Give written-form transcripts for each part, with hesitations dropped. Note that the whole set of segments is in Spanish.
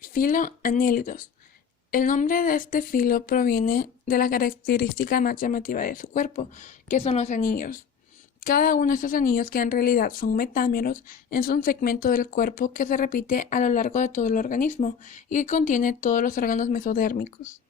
Filo Anélidos. El nombre de este filo proviene de la característica más llamativa de su cuerpo, que son los anillos. Cada uno de estos anillos, que en realidad son metámeros, es un segmento del cuerpo que se repite a lo largo de todo el organismo y que contiene todos los órganos mesodérmicos.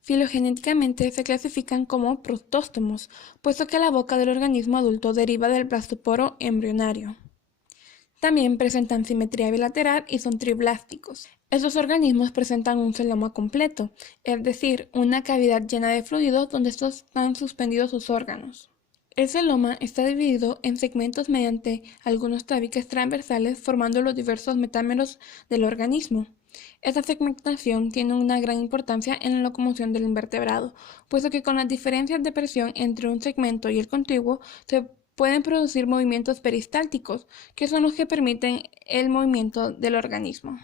Filogenéticamente se clasifican como prostóstomos, puesto que la boca del organismo adulto deriva del blastoporo embrionario. También presentan simetría bilateral y son triblásticos. Estos organismos presentan un celoma completo, es decir, una cavidad llena de fluidos donde están suspendidos sus órganos. El celoma está dividido en segmentos mediante algunos tabiques transversales formando los diversos metámeros del organismo. Esta segmentación tiene una gran importancia en la locomoción del invertebrado, puesto que con las diferencias de presión entre un segmento y el contiguo se pueden producir movimientos peristálticos, que son los que permiten el movimiento del organismo.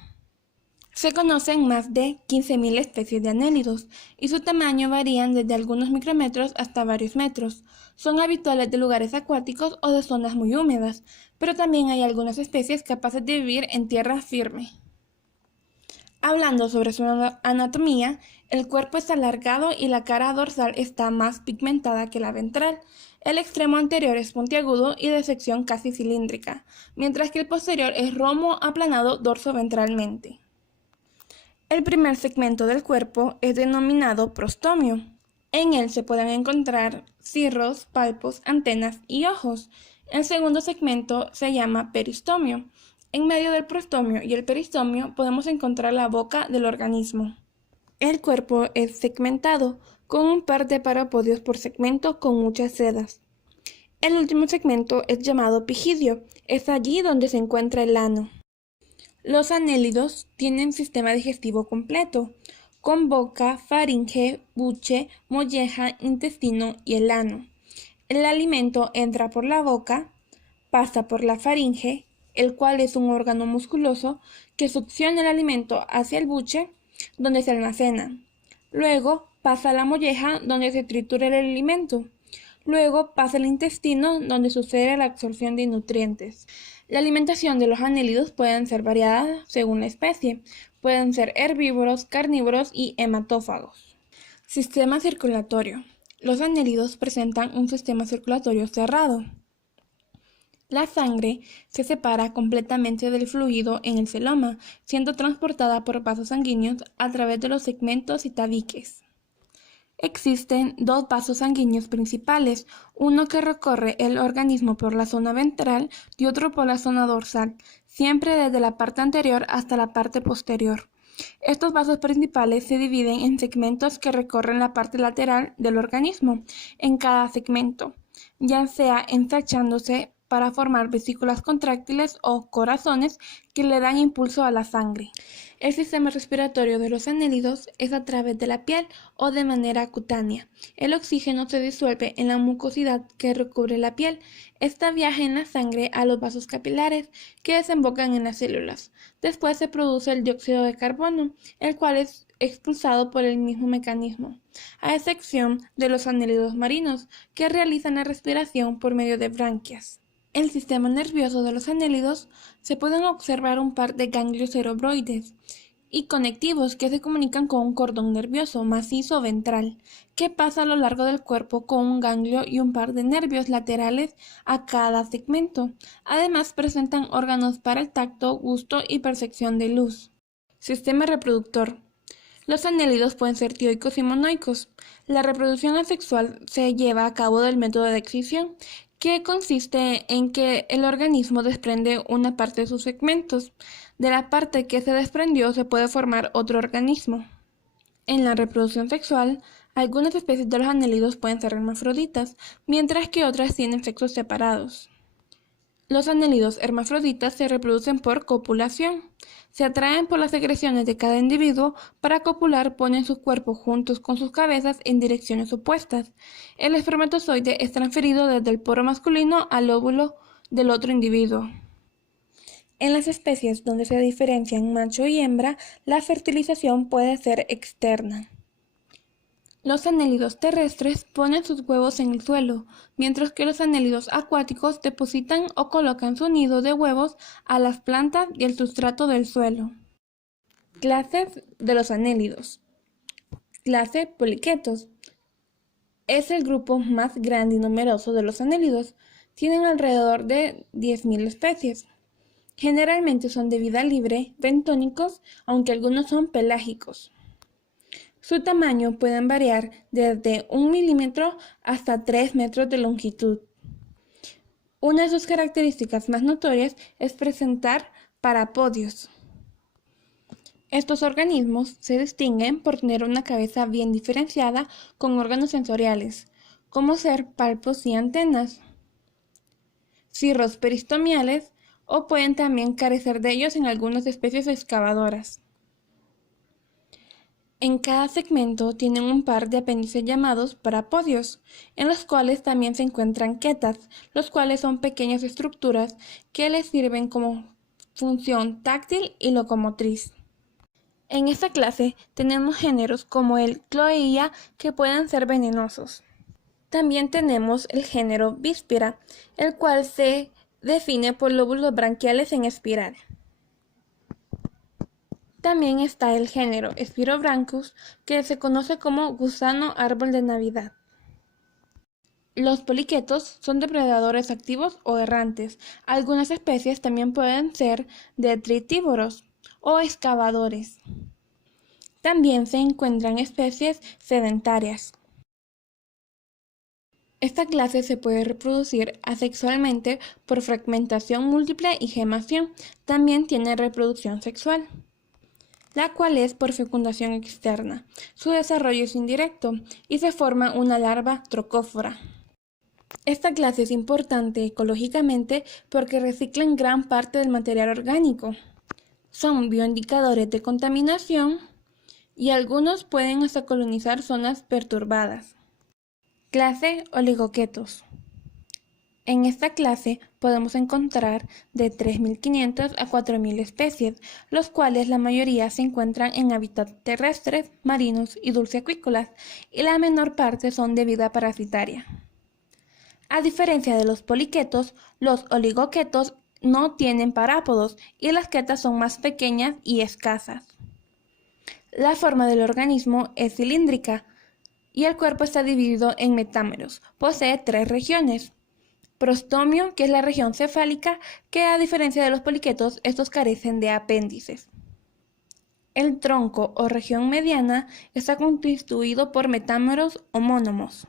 Se conocen más de 15.000 especies de anélidos y su tamaño varían desde algunos micrómetros hasta varios metros. Son habituales de lugares acuáticos o de zonas muy húmedas, pero también hay algunas especies capaces de vivir en tierra firme. Hablando sobre su anatomía, el cuerpo es alargado y la cara dorsal está más pigmentada que la ventral. El extremo anterior es puntiagudo y de sección casi cilíndrica, mientras que el posterior es romo aplanado dorsoventralmente. El primer segmento del cuerpo es denominado prostomio. En él se pueden encontrar cirros, palpos, antenas y ojos. El segundo segmento se llama peristomio. En medio del prostomio y el peristomio podemos encontrar la boca del organismo. El cuerpo es segmentado, con un par de parapodios por segmento con muchas sedas. El último segmento es llamado pigidio, es allí donde se encuentra el ano. Los anélidos tienen sistema digestivo completo, con boca, faringe, buche, molleja, intestino y el ano. El alimento entra por la boca, pasa por la faringe, el cual es un órgano musculoso que succiona el alimento hacia el buche, donde se almacena. Luego pasa a la molleja, donde se tritura el alimento. Luego pasa al intestino, donde sucede la absorción de nutrientes. La alimentación de los anélidos pueden ser variadas según la especie. Pueden ser herbívoros, carnívoros y hematófagos. Sistema circulatorio. Los anélidos presentan un sistema circulatorio cerrado. La sangre se separa completamente del fluido en el celoma, siendo transportada por vasos sanguíneos a través de los segmentos y tabiques. Existen dos vasos sanguíneos principales, uno que recorre el organismo por la zona ventral y otro por la zona dorsal, siempre desde la parte anterior hasta la parte posterior. Estos vasos principales se dividen en segmentos que recorren la parte lateral del organismo, en cada segmento, ya sea ensanchándose para formar vesículas contráctiles o corazones que le dan impulso a la sangre. El sistema respiratorio de los anélidos es a través de la piel o de manera cutánea. El oxígeno se disuelve en la mucosidad que recubre la piel. Esta viaja en la sangre a los vasos capilares que desembocan en las células. Después se produce el dióxido de carbono, el cual es expulsado por el mismo mecanismo, a excepción de los anélidos marinos, que realizan la respiración por medio de branquias. En el sistema nervioso de los anélidos se pueden observar un par de ganglios cerebroides y conectivos que se comunican con un cordón nervioso macizo ventral, que pasa a lo largo del cuerpo con un ganglio y un par de nervios laterales a cada segmento. Además presentan órganos para el tacto, gusto y percepción de luz. Sistema reproductor. Los anélidos pueden ser dioicos y monoicos. La reproducción asexual se lleva a cabo del método de excisión, que consiste en que el organismo desprende una parte de sus segmentos. De la parte que se desprendió se puede formar otro organismo. En la reproducción sexual, algunas especies de los anélidos pueden ser hermafroditas, mientras que otras tienen sexos separados. Los anélidos hermafroditas se reproducen por copulación. Se atraen por las secreciones de cada individuo. Para copular ponen sus cuerpos juntos con sus cabezas en direcciones opuestas. El espermatozoide es transferido desde el poro masculino al óvulo del otro individuo. En las especies donde se diferencian macho y hembra, la fertilización puede ser externa. Los anélidos terrestres ponen sus huevos en el suelo, mientras que los anélidos acuáticos depositan o colocan su nido de huevos a las plantas y el sustrato del suelo. Clases de los anélidos. Clase Poliquetos. Es el grupo más grande y numeroso de los anélidos. Tienen alrededor de 10.000 especies. Generalmente son de vida libre, bentónicos, aunque algunos son pelágicos. Su tamaño puede variar desde 1 milímetro hasta 3 metros de longitud. Una de sus características más notorias es presentar parapodios. Estos organismos se distinguen por tener una cabeza bien diferenciada con órganos sensoriales, como ser palpos y antenas, cirros peristomiales, o pueden también carecer de ellos en algunas especies excavadoras. En cada segmento tienen un par de apéndices llamados parapodios, en los cuales también se encuentran quetas, los cuales son pequeñas estructuras que les sirven como función táctil y locomotriz. En esta clase tenemos géneros como el Cloeia que pueden ser venenosos. También tenemos el género Bispira, el cual se define por lóbulos branquiales en espiral. También está el género Spirobranchus, que se conoce como gusano árbol de Navidad. Los poliquetos son depredadores activos o errantes. Algunas especies también pueden ser detritívoros o excavadores. También se encuentran especies sedentarias. Esta clase se puede reproducir asexualmente por fragmentación múltiple y gemación. También tiene reproducción sexual, la cual es por fecundación externa. Su desarrollo es indirecto y se forma una larva trocófora. Esta clase es importante ecológicamente porque reciclan gran parte del material orgánico. Son bioindicadores de contaminación y algunos pueden hasta colonizar zonas perturbadas. Clase Oligoquetos. En esta clase podemos encontrar de 3.500 a 4.000 especies, los cuales la mayoría se encuentran en hábitats terrestres, marinos y dulceacuícolas, y la menor parte son de vida parasitaria. A diferencia de los poliquetos, los oligoquetos no tienen parápodos y las quetas son más pequeñas y escasas. La forma del organismo es cilíndrica y el cuerpo está dividido en metámeros. Posee 3 regiones. Prostomio, que es la región cefálica, que a diferencia de los poliquetos, estos carecen de apéndices. El tronco o región mediana está constituido por metámeros homónomos.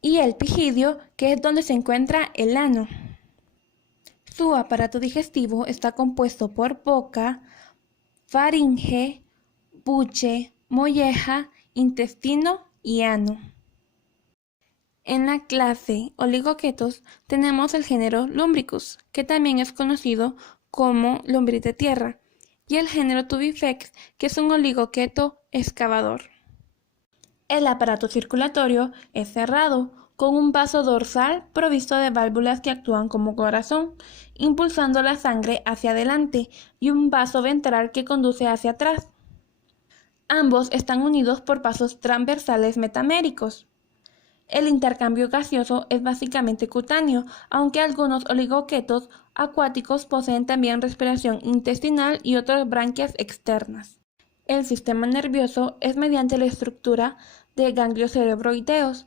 Y el pigidio, que es donde se encuentra el ano. Su aparato digestivo está compuesto por boca, faringe, buche, molleja, intestino y ano. En la clase Oligoquetos tenemos el género Lumbricus, que también es conocido como lombriz de tierra, y el género Tubifex, que es un oligoqueto excavador. El aparato circulatorio es cerrado, con un vaso dorsal provisto de válvulas que actúan como corazón, impulsando la sangre hacia adelante, y un vaso ventral que conduce hacia atrás. Ambos están unidos por pasos transversales metaméricos. El intercambio gaseoso es básicamente cutáneo, aunque algunos oligoquetos acuáticos poseen también respiración intestinal y otras branquias externas. El sistema nervioso es mediante la estructura de ganglios cerebroideos,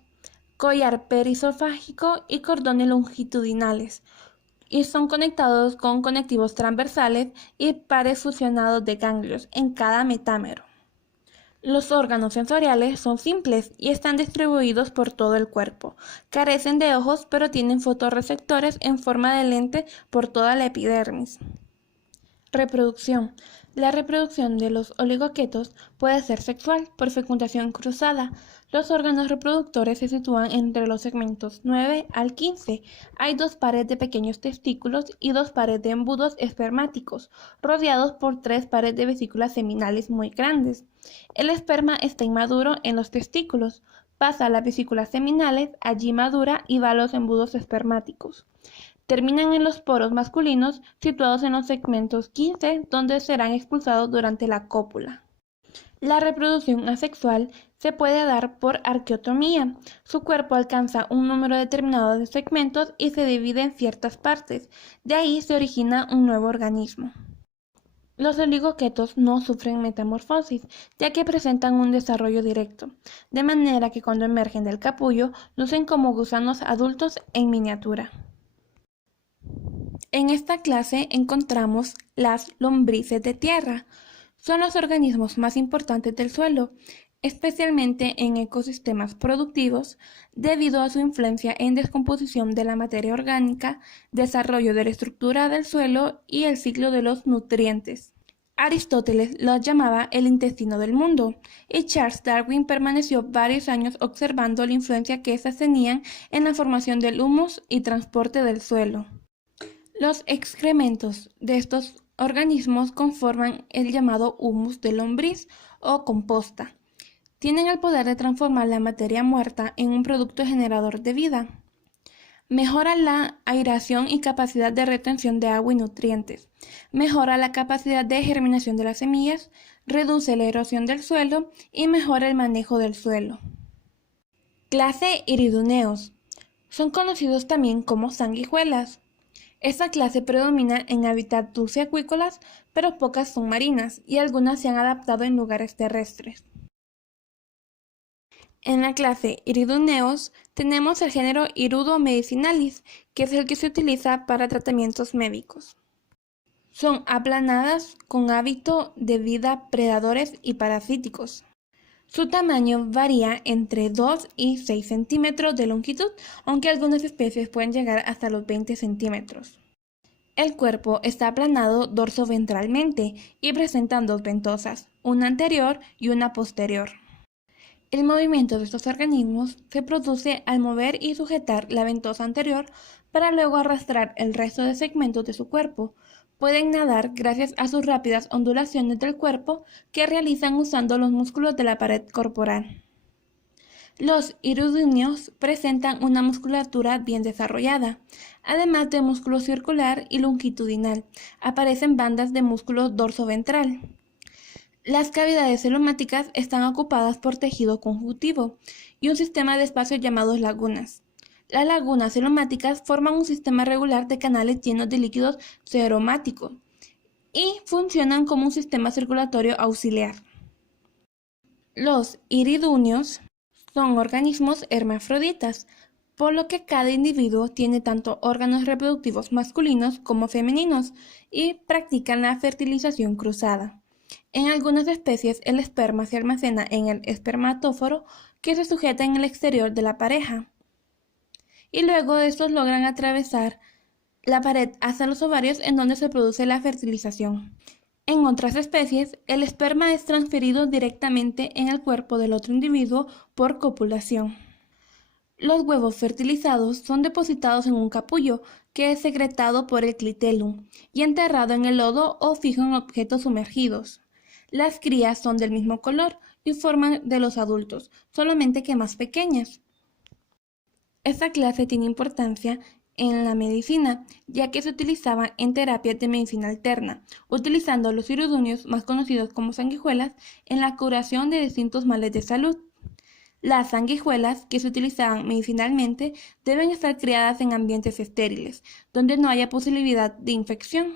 collar perisofágico y cordones longitudinales, y son conectados con conectivos transversales y pares fusionados de ganglios en cada metámero. Los órganos sensoriales son simples y están distribuidos por todo el cuerpo. Carecen de ojos, pero tienen fotorreceptores en forma de lente por toda la epidermis. Reproducción. La reproducción de los oligoquetos puede ser sexual por fecundación cruzada. Los órganos reproductores se sitúan entre los segmentos 9 al 15. Hay 2 pares de pequeños testículos y 2 pares de embudos espermáticos, rodeados por 3 pares de vesículas seminales muy grandes. El esperma está inmaduro en los testículos, pasa a las vesículas seminales, allí madura y va a los embudos espermáticos. Terminan en los poros masculinos situados en los segmentos 15, donde serán expulsados durante la cópula. La reproducción asexual se puede dar por arqueotomía. Su cuerpo alcanza un número determinado de segmentos y se divide en ciertas partes. De ahí se origina un nuevo organismo. Los oligoquetos no sufren metamorfosis, ya que presentan un desarrollo directo, de manera que cuando emergen del capullo lucen como gusanos adultos en miniatura. En esta clase encontramos las lombrices de tierra. Son los organismos más importantes del suelo, especialmente en ecosistemas productivos, debido a su influencia en descomposición de la materia orgánica, desarrollo de la estructura del suelo y el ciclo de los nutrientes. Aristóteles los llamaba el intestino del mundo, y Charles Darwin permaneció varios años observando la influencia que éstas tenían en la formación del humus y transporte del suelo. Los excrementos de estos organismos conforman el llamado humus de lombriz o composta. Tienen el poder de transformar la materia muerta en un producto generador de vida. Mejora la aireación y capacidad de retención de agua y nutrientes. Mejora la capacidad de germinación de las semillas, reduce la erosión del suelo y mejora el manejo del suelo. Clase Iriduneos. Son conocidos también como sanguijuelas. Esta clase predomina en hábitats dulceacuícolas, pero pocas son marinas y algunas se han adaptado en lugares terrestres. En la clase Iriduneos tenemos el género Irudo medicinalis, que es el que se utiliza para tratamientos médicos. Son aplanadas con hábito de vida predadores y parasíticos. Su tamaño varía entre 2 y 6 centímetros de longitud, aunque algunas especies pueden llegar hasta los 20 centímetros. El cuerpo está aplanado dorsoventralmente y presentan dos ventosas, una anterior y una posterior. El movimiento de estos organismos se produce al mover y sujetar la ventosa anterior para luego arrastrar el resto de segmentos de su cuerpo. Pueden nadar gracias a sus rápidas ondulaciones del cuerpo que realizan usando los músculos de la pared corporal. Los iriduneos presentan una musculatura bien desarrollada. Además de músculo circular y longitudinal, aparecen bandas de músculo dorsoventral. Las cavidades celomáticas están ocupadas por tejido conjuntivo y un sistema de espacios llamados lagunas. Las lagunas celomáticas forman un sistema regular de canales llenos de líquidos seromáticos y funcionan como un sistema circulatorio auxiliar. Los iriduneos son organismos hermafroditas, por lo que cada individuo tiene tanto órganos reproductivos masculinos como femeninos y practican la fertilización cruzada. En algunas especies el esperma se almacena en el espermatóforo que se sujeta en el exterior de la pareja y luego estos logran atravesar la pared hasta los ovarios en donde se produce la fertilización. En otras especies, el esperma es transferido directamente en el cuerpo del otro individuo por copulación. Los huevos fertilizados son depositados en un capullo que es secretado por el clitelum y enterrado en el lodo o fijo en objetos sumergidos. Las crías son del mismo color y forman de los adultos, solamente que más pequeñas. Esta clase tiene importancia en la medicina, ya que se utilizaba en terapias de medicina alterna, utilizando los iriduneos, más conocidos como sanguijuelas, en la curación de distintos males de salud. Las sanguijuelas que se utilizaban medicinalmente deben estar criadas en ambientes estériles, donde no haya posibilidad de infección.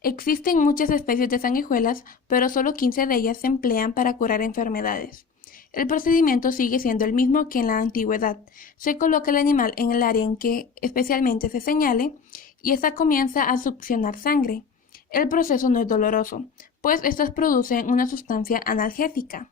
Existen muchas especies de sanguijuelas, pero solo 15 de ellas se emplean para curar enfermedades. El procedimiento sigue siendo el mismo que en la antigüedad. Se coloca el animal en el área en que especialmente se señale y ésta comienza a succionar sangre. El proceso no es doloroso, pues estas producen una sustancia analgésica.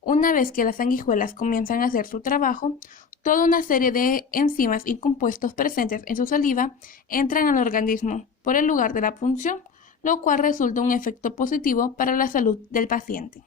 Una vez que las sanguijuelas comienzan a hacer su trabajo, toda una serie de enzimas y compuestos presentes en su saliva entran al organismo por el lugar de la punción, lo cual resulta un efecto positivo para la salud del paciente.